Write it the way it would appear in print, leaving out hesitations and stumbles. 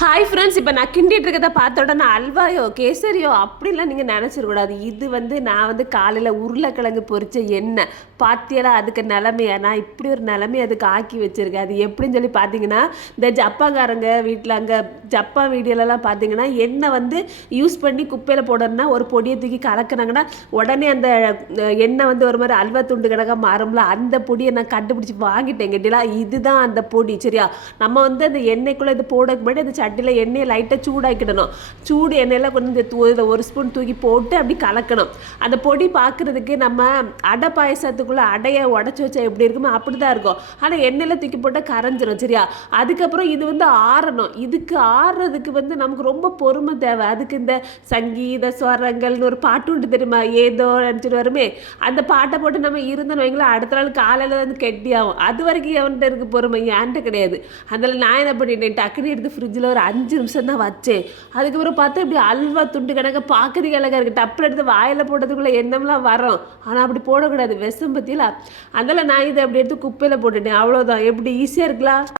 Hi friends, இப்போ நான் கிண்டிட்டு இருக்கிறத பார்த்த உடனே அல்வாயோ கேசரியோ அப்படிலாம் நீங்கள் நினச்சிடக்கூடாது. இது நான் காலையில் உருளைக்கிழங்கு பொரிச்ச எண்ணெய் பாத்தியெல்லாம் அதுக்கு நிலமையா நான் இப்படி ஒரு நிலமையை அதுக்கு ஆக்கி வச்சுருக்கேன். அது எப்படின்னு சொல்லி பார்த்தீங்கன்னா, இந்த ஜப்பாங்காரங்க வீட்டில் அங்கே ஜப்பான் வீடியோலலாம் பார்த்தீங்கன்னா எண்ணெய் யூஸ் பண்ணி குப்பையில் போடணும்னா ஒரு பொடியை தூக்கி கலக்குனாங்கன்னா உடனே அந்த எண்ணெய் ஒரு மாதிரி அல்வா துண்டு கிடக்க மாறும்ல, அந்த பொடியை நான் கண்டுபிடிச்சி வாங்கிட்டேன். கேட்டீங்களா, இதுதான் அந்த பொடி. சரியா, நம்ம அந்த எண்ணெய்க்குள்ளே இது போட முன்னாடி அந்த சட்டியில் எண்ணெயை லைட்டாக சூடாக்கிடணும். சூடு எண்ணெயில் கொஞ்சம் ஒரு ஸ்பூன் தூக்கி போட்டு அப்படி கலக்கணும். அந்த பொடி பார்க்குறதுக்கு நம்ம அடை பாயசத்துக்குள்ளே அடையை உடச்சி வச்சா எப்படி இருக்குமோ அப்படி தான் இருக்கும். ஆனால் எண்ணெயில் தூக்கி போட்டால் கரைஞ்சிரும். சரியா, அதுக்கப்புறம் இது ஆறணும். இதுக்கு ஆறுறதுக்கு நமக்கு ரொம்ப பொறுமை தேவை. அதுக்கு இந்த சங்கீத ஸ்வரங்கள்னு ஒரு பாட்டு உண்டு தெரியுமா, ஏதோ நினச்சிட்டு வருமே, அந்த பாட்டை போட்டு நம்ம இருந்தோன்னு வைங்களா, அடுத்த நாள் காலையில் கெட்டியாகும். அது வரைக்கும் எவன்கிட்ட இருக்குது பொறுமை, ஏன்ட்ட கிடையாது. அதில் நான் என்ன பண்ணிட்டேன், டக்குனு எடுத்து ஃப்ரிட்ஜில் ஒரு 5 நிமிஷம் தான் வச்சேன். அதுக்கப்புறம் பார்த்தா இப்படி அல்வா துண்டு கணக்க பார்க்குறதுக்கு அழகாக இருக்குது. டப்பில் எடுத்து வாயில் போட்டதுக்குள்ளே எண்ணம்லாம் வரும். ஆனால் அப்படி போடக்கூடாது, விஷம் பற்றிலாம். அதனால் நான் இதை அப்படி எடுத்து குப்பையில் போட்டுட்டேன். அவ்வளோதான். எப்படி ஈஸியாக இருக்கலாம்.